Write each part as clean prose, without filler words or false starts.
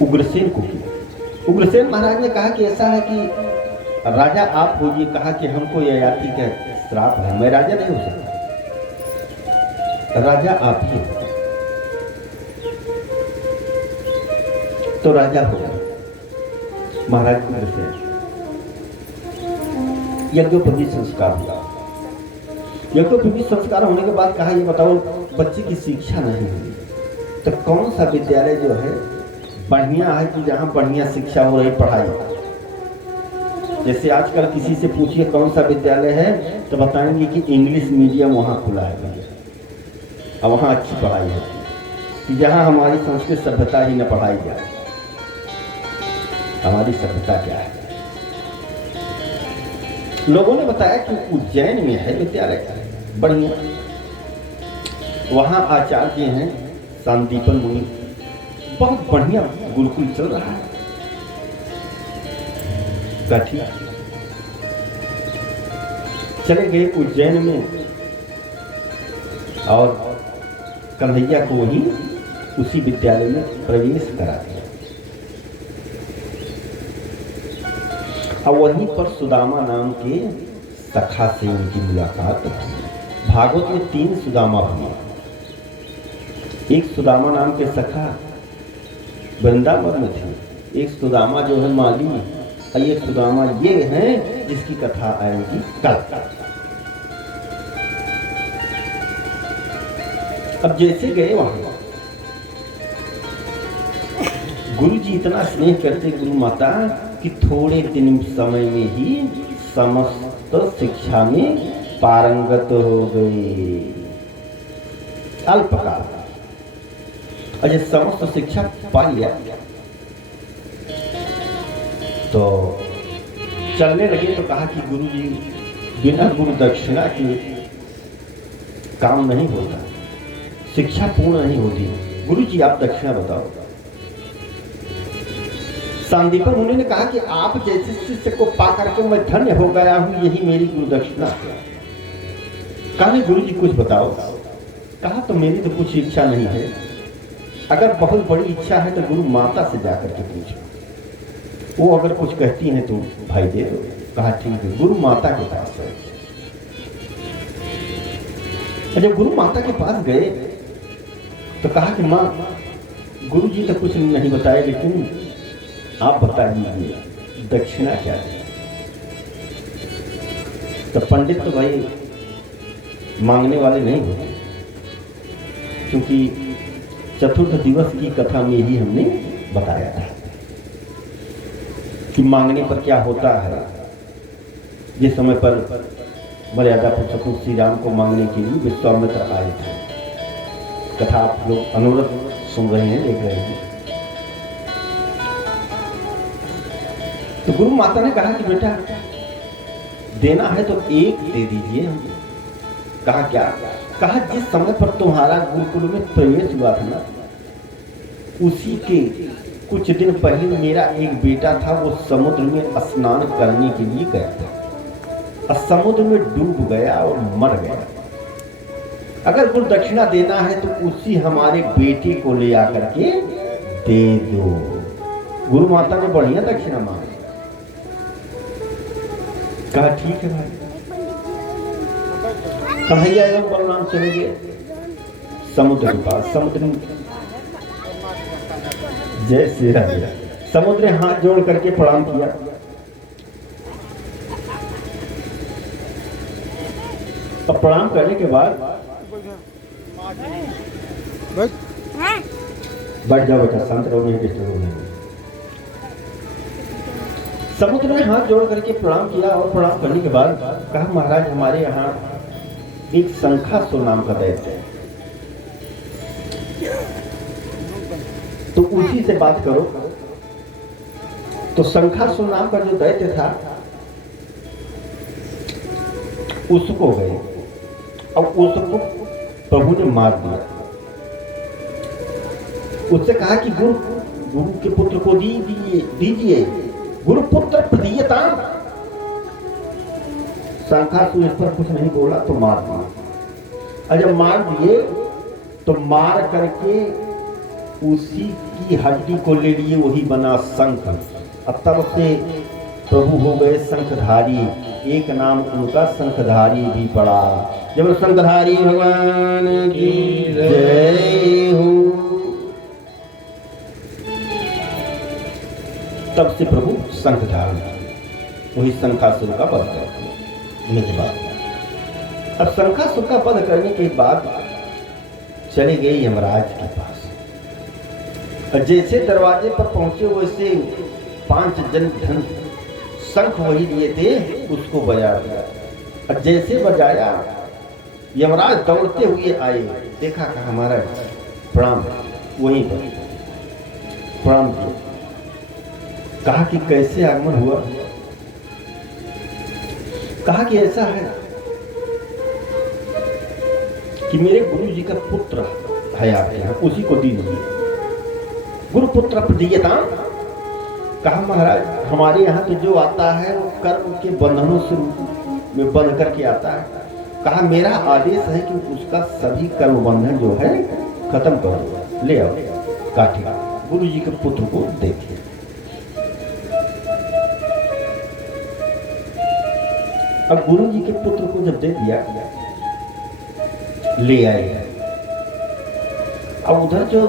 उग्रसेन को किया। उग्रसेन महाराज ने कहा कि ऐसा है कि राजा आप होइए। कहा कि हमको ययाति का श्राप है, मैं राजा नहीं हो सकता, राजा आप ही हो। तो राजा हो गया महाराज उग्रसेन। यज्ञोपवीत संस्कार हुआ। यज्ञोपवीत संस्कार होने के बाद कहा ये बताओ बच्चे की शिक्षा नहीं हुई तो कौन सा विद्यालय जो है बढ़िया है कि जहाँ बढ़िया शिक्षा हो रही, पढ़ाई। जैसे आजकल किसी से पूछिए कौन सा विद्यालय है तो बताएंगे कि इंग्लिश मीडियम वहाँ खुला है भैया, और वहाँ अच्छी पढ़ाई है कि जहाँ हमारी संस्कृत सभ्यता ही न पढ़ाई जाए। हमारी सभ्यता क्या है? लोगों ने बताया कि उज्जैन में है विद्यालय बढ़िया, वहाँ आचार्य हैं सांदीपन मुनि, बहुत बढ़िया गुरुकुल चल रहा है। ठीक चले गए उज्जैन में और कन्हैया को ही उसी विद्यालय में प्रवेश करा दिया। और वहीं पर सुदामा नाम के सखा से उनकी मुलाकात। भागवत में 3 सुदामा हुए। एक सुदामा नाम के सखा वृंदावन में थे, एक सुदामा जो है माली, और एक सुदामा ये हैं जिसकी कथा आएगी कल। अब जैसे गए वहां गुरु जी इतना स्नेह करते गुरु माता कि थोड़े दिन समय में ही समस्त शिक्षा में पारंगत हो गए। अल्पकाल अजय समस्त शिक्षा पा लिया तो चलने लगे। तो कहा कि गुरु जी बिना गुरु दक्षिणा के काम नहीं होता, शिक्षा पूर्ण नहीं होती। गुरु जी आप दक्षिणा बताओ। सांदीपन मुनि ने कहा कि आप जैसे शिष्य को पा करके मैं धन्य हो गया हूं, यही मेरी गुरु दक्षिणा। कहा नहीं गुरु जी कुछ बताओ। कहा तो मेरी तो कुछ इच्छा नहीं है, अगर बहुत बड़ी इच्छा है तो गुरु माता से जाकर के पूछो, वो अगर कुछ कहती हैं तो भाई दे दो। कहा ठीक है, गुरु माता के पास है। जब गुरु माता के पास गए तो कहा कि माँ गुरु जी तो कुछ नहीं बताए, लेकिन आप बता दीजिए दक्षिणा क्या है। तो पंडित तो भाई मांगने वाले नहीं होते, क्योंकि चतुर्थ दिवस की कथा में ही हमने बताया था कि मांगने पर क्या होता है। जिस समय पर मर्यादा पुरुषोत्तम श्री राम को मांगने के लिए विश्वामित्र आए थे, कथा आप लोग अनुरत सुन रहे हैं, देख रहे हैं। तो गुरु माता ने कहा कि बेटा देना है तो एक दे दीजिए। कहा क्या? कहा जिस समय पर तुम्हारा गुरुकुल में प्रवेश हुआ था ना, उसी के कुछ दिन पहले मेरा एक बेटा था, वो समुद्र में स्नान करने के लिए गया था और समुद्र में डूब गया और मर गया। अगर गुरु दक्षिणा देना है तो उसी हमारे बेटे को ले आकर के दे दो। गुरु माता ने बढ़िया दक्षिणा मांगी। कहा ठीक है भाई। कन्हैया एवं बलराम चले गए समुद्र के पास। समुद्र जय श्री राम। समुद्र ने हाथ जोड़ करके प्रणाम किया। अब प्रणाम करने के बाद बैठ जाओ बेटा, शांत रहो, नहीं डिस्टर्ब होने। समुद्र ने हाथ जोड़ करके प्रणाम किया और प्रणाम करने के बाद कहा महाराज हमारे यहाँ एक शंखासुर नाम का दैत्य है, तो उसी से बात करो। तो शंखासुर नाम का जो दैत्य था उसको गए और उसको प्रभु ने मार दिया। उससे कहा कि गुरु के पुत्र को दीजिए गुरुपुत्र प्रदीयता। शंखासुर इस पर कुछ नहीं बोला तो मार दिया। और जब मार दिए तो मार करके उसी की हड्डी को ले लिए, वही बना शंख। अब तब से प्रभु हो गए शंखधारी, एक नाम उनका शंखधारी भी पड़ा। जब शंखधारी भगवान की जय हो। तब से प्रभु शंखधारी, वही शंखासुर का वध करने के बाद। अब शंखासुर का वध करने के बाद चले गए यमराज के पास। और जैसे दरवाजे पर पहुंचे वैसे 5 जन धन शंख वही लिए थे, उसको बजा दिया। और जैसे बजाया, यमराज दौड़ते हुए आए, देखा कि हमारा प्रणाम, वहीं पर प्रणाम किया। कहा कि कैसे आगमन हुआ। कहा कि ऐसा है कि मेरे गुरु जी का पुत्र है आपके यहाँ, उसी को दीजिए। गुरु पुत्र प्रदीयता। कहा महाराज हमारे यहाँ तो जो आता है वो कर्म के बंधनों से में बंध करके आता है। कहा मेरा आदेश है कि उसका सभी कर्म बंधन जो है खत्म करो, ले आओ काठी। गुरु जी के पुत्र को देखिए। अब गुरु जी के पुत्र को जब दे दिया, ले आए। अब उधर जो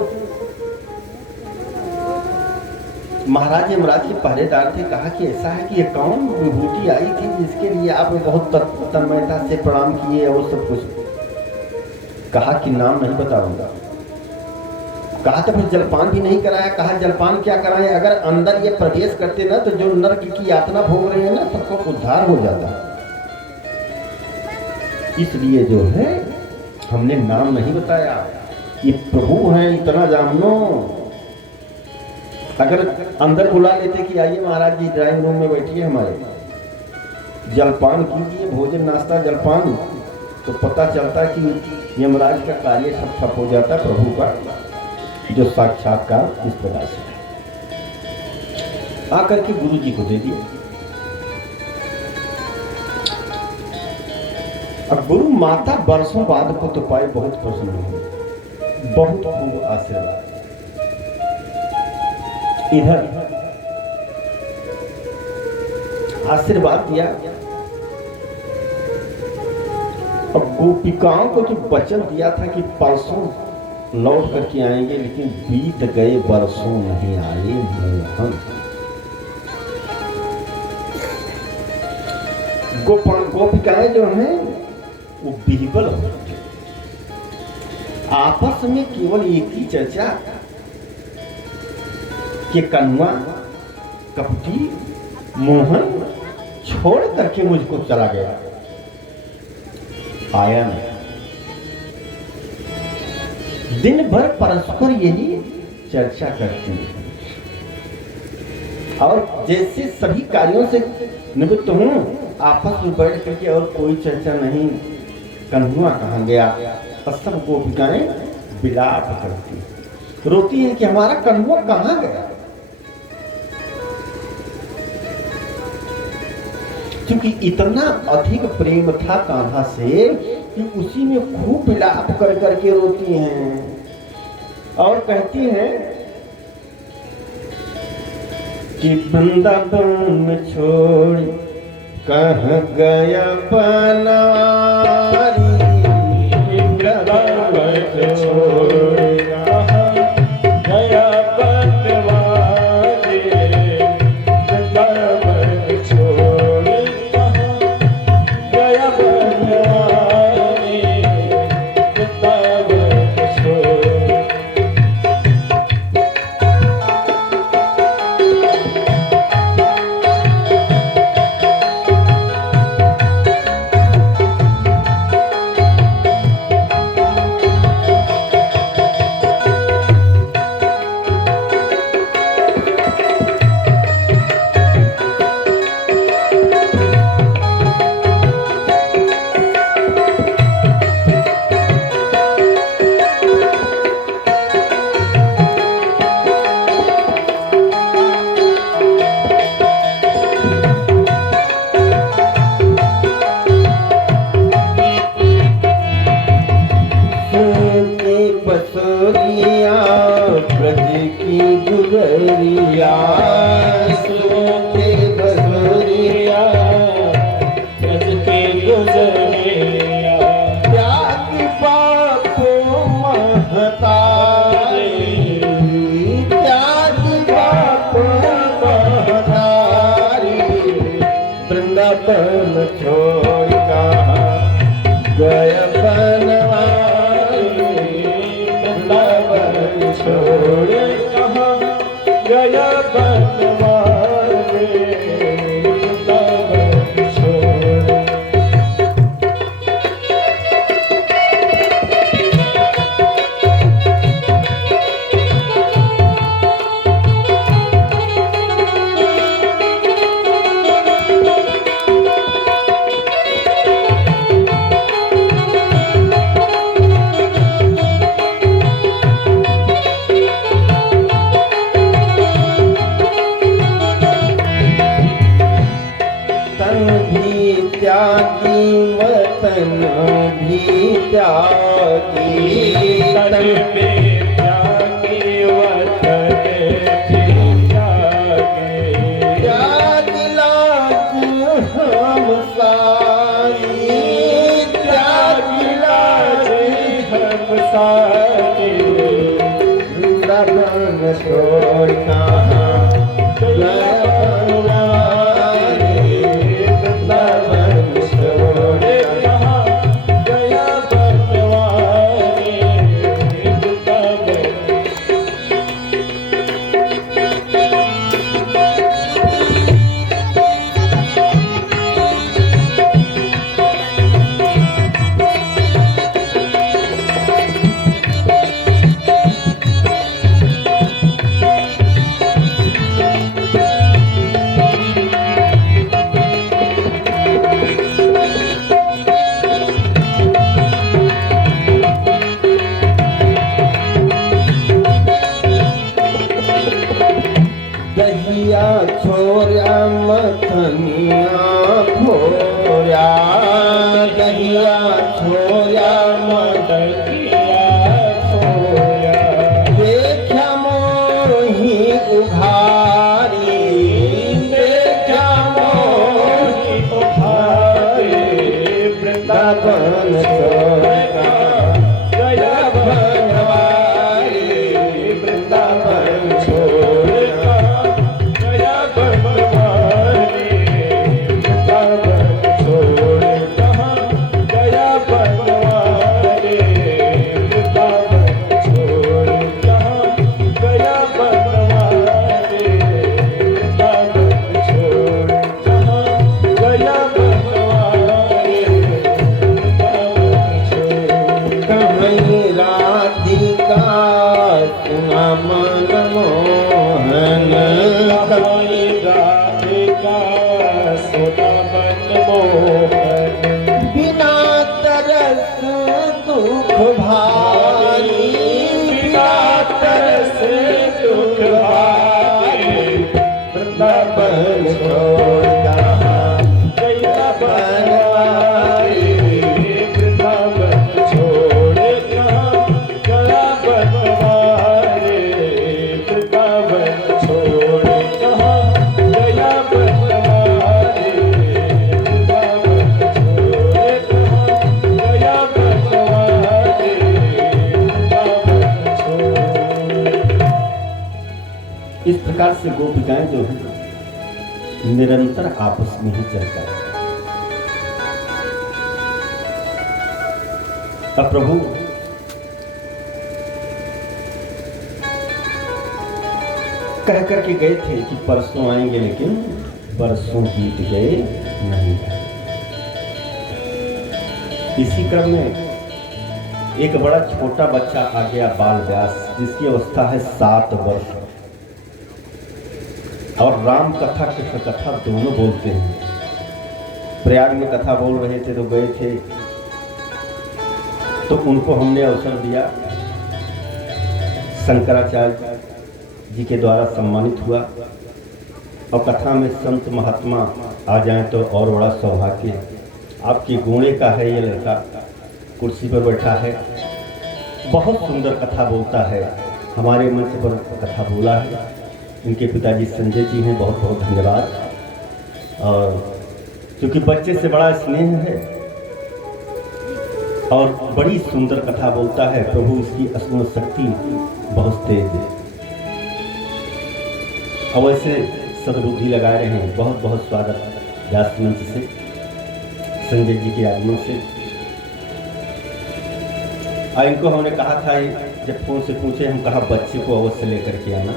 महाराज यमराज के पहरेदार थे, कहा कि ऐसा है कि ये कौन विभूति आई थी जिसके लिए आप बहुत तन्मयता से प्रणाम किए और सब कुछ। कहा कि नाम नहीं बताऊंगा। कहा तो फिर जलपान भी नहीं कराया। कहा जलपान क्या कराएं, अगर अंदर ये प्रवेश करते ना तो जो नरक की यातना भोग रहे हैं ना सबको उद्धार हो जाता। इसलिए जो है हमने नाम नहीं बताया। ये प्रभु हैं, इतना जान लो। अगर अंदर बुला लेते कि आइए महाराज जी ड्राइंग रूम में बैठिए, हमारे जलपान कीजिए, भोजन नाश्ता जलपान, तो पता चलता कि यमराज का कार्य सब ठप हो जाता प्रभु का जो साक्षात्कार इस प्रकार से आकर के गुरु जी को दे दिया। अब गुरु माता वर्षों बाद पुत्र पाए, बहुत प्रसन्न हुए, बहुत खूब आशीर्वाद। इधर आशीर्वाद दिया। अब गोपिकाओं को जो वचन दिया था कि परसों लौट करके आएंगे, लेकिन बीत गए वर्षों नहीं आए मोहन। गोपिकाएं जो हैं वो बिहबल हो गए। आपस में केवल एक ही चर्चा कि कन्वा कपटी मोहन छोड़ करके मुझको चला गया, आया नहीं। दिन भर परस्पर यही चर्चा करती है। और जैसे सभी कार्यों से निवृत्त हूं, आपस में बैठ करके और कोई चर्चा नहीं, कन्हुआ कहाँ गया। और सब गोपिकाएं विलाप करती, रोती है कि हमारा कन्हुआ कहाँ गया। क्योंकि इतना अधिक प्रेम था कान्हा से कि उसी में खूब विलाप कर करके रोती हैं और कहती हैं कि वृंदावन छोड़ कहाँ गया बनारी, वृंदावन छोड़ कहाँ गया बनवारी, वृंदावन छोड़ कहाँ गया बनवारी, वृंदावन छोड़। की गुजरिया के बसुरिया रस के गुजरिया त्याग बापो महतारी त्याग बापो महतारी वृंदावन छोड़ कहाँ गय बनवारी वृंदावन छोड़ कहाँ गया बनवार वृंदावन छोड़। तन भी त्यागी वतन भी त्यागी तन में त्यागी वतन भी त्यागी त्याग लाज हम सारी त्याग लाज हम सारे वृंदावन छोड़ कहाँ गया बनवारी वृंदावन छोड़ कहाँ गया बनवारी वृंदावन। दहिया छोरा मथनिया खोया दहिया छोरा मदकिया खोया देखा मोही उघारी देखा मोही उभारे वृंदावन वृंदावन छोड़ गया बनवारी वृंदावन छोड़ गया बनवारी वृंदावन छोड़ कहाँ गया बनवारी वृंदावन छोड़ कहाँ गया बनवारी वृंदावन छोड़ कहाँ गया बनवारी वृंदावन छोड़। कहीं राधिका सुना मन मोहन कहीं राधिका सुना मन मोहन बिना तरस दुख भारी बिना तरस दुख भारी वृंदावन छोड़ कहाँ गया बनवारी वृंदावन छोड़ कहाँ गया बनवारी वृंदावन छोड़ कहाँ गया बनवारी वृंदावन छोड़ कहाँ गया बनवारी वृंदावन छोड़। इस प्रकार से गोपिकाएं जो है निरंतर आपस में ही चलता है। अब प्रभु कह करके गए थे कि परसों आएंगे, लेकिन बरसों बीत गए नहीं। इसी क्रम में एक बड़ा छोटा बच्चा आ गया, बाल व्यास, जिसकी अवस्था है 7 वर्ष, और राम कथा कृष्ण कथा दोनों बोलते हैं। प्रयाग में कथा बोल रहे थे तो गए थे, तो उनको हमने अवसर दिया, शंकराचार्य जी के द्वारा सम्मानित हुआ। और कथा में संत महात्मा आ जाएं तो और बड़ा सौभाग्य। आपकी गुणे का है ये लड़का, कुर्सी पर बैठा है, बहुत सुंदर कथा बोलता है, हमारे मंच पर कथा बोला है। इनके पिताजी संजय जी हैं, बहुत बहुत धन्यवाद। और क्योंकि बच्चे से बड़ा स्नेह है और बड़ी सुंदर कथा बोलता है, प्रभु इसकी असम शक्ति बहुत तेज है। और वैसे सद्बुद्धि लगाए रहे हैं। बहुत बहुत स्वागत व्यास मंच से, संजय जी के आगमन से। और इनको हमने कहा था, जब फोन से पूछे, हम कहा बच्चे को अवश्य लेकर के आना।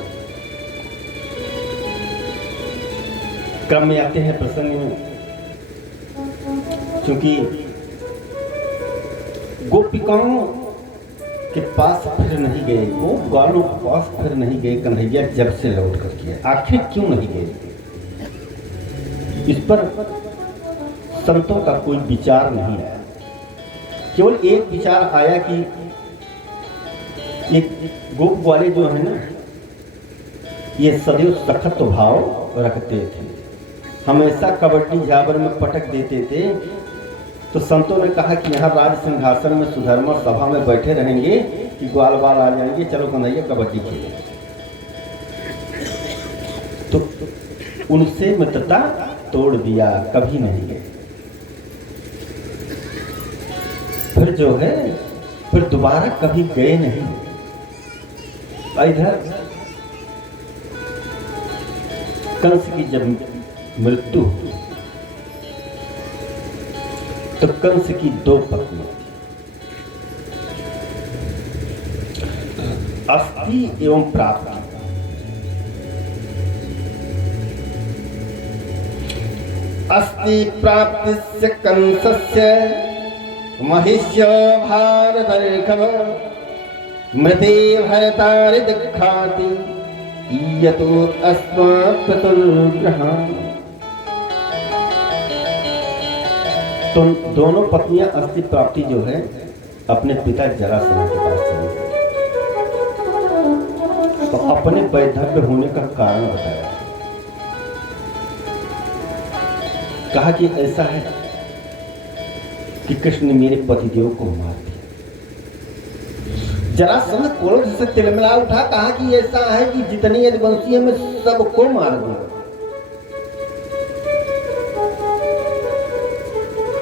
क्रम में आते हैं प्रसंग में, क्योंकि गोपिकाओं के पास फिर नहीं गए, वो ग्वालों के पास फिर नहीं गए कन्हैया जब से लौट कर किया। आखिर क्यों नहीं गए? इस पर संतों का कोई विचार नहीं आया। केवल एक विचार आया कि ये गोप वाले जो है ना, ये सदैव सखत भाव रखते थे, हमेशा कबड्डी झाबर में पटक देते थे। तो संतों ने कहा कि यहाँ राज सिंहासन में सुधर्मा सभा में बैठे रहेंगे कि ग्वाल बाल आ जाएंगे, चलो कन्हैया कबड्डी खेलें। तो उनसे मित्रता तोड़ दिया, कभी नहीं गए। फिर जो है, फिर दोबारा कभी गए नहीं। इधर कंस की जब मृत्यु हुई तो कंस की 2 पत्नी थी, अस्थि एवं प्राप्ति। अस्थि प्राप्तिस्य कंसस्य महिष्य भारतर्षभ मृते भरतारि दिखाति ईयतो अस्मात् पितुर्गृहान्। तो दोनों पत्नियां अस्थि प्राप्ति जो है अपने पिता जरासंध के पास चली गई। तो अपने वैधव्य होने का कारण बताया। कहा कि ऐसा है कि कृष्ण ने मेरे पतिदेव को मार दिया। जरासंध क्रोध से तिलमिला उठा, कहा कि ऐसा है कि जितनी यदुवंशी है मैं सबको मार दूंगा।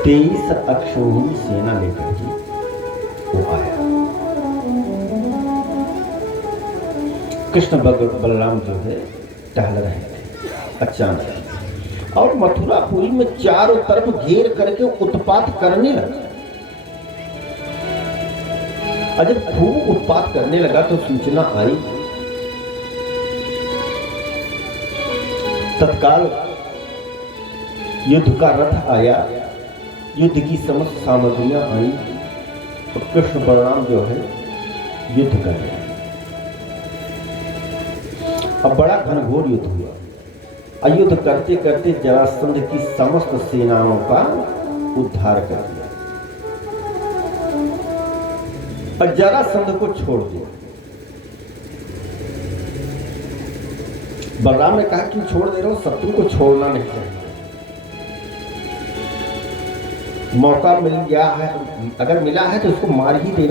23 अक्षौहिणी सेना लेकर के वो आया। कृष्ण बलराम जो है टहल रहे थे अचानक, और मथुरापुरी में चारों तरफ घेर करके उत्पात करने लगा। जब खूब उत्पात करने लगा तो सूचना आई, तत्काल युद्ध का रथ आया, युद्ध की समस्त सामग्रियां आई और कृष्ण बलराम जो है युद्ध कर रहे हैं। अब बड़ा घनघोर युद्ध हुआ। युद्ध करते करते जरासंध की समस्त सेनाओं का उद्धार कर दिया और जरासंध को छोड़ दिया। बलराम ने कहा कि छोड़ दे रहा हूं, शत्रु को छोड़ना नहीं चाहिए। मौका मिल गया है, अगर मिला है तो उसको मार ही देना।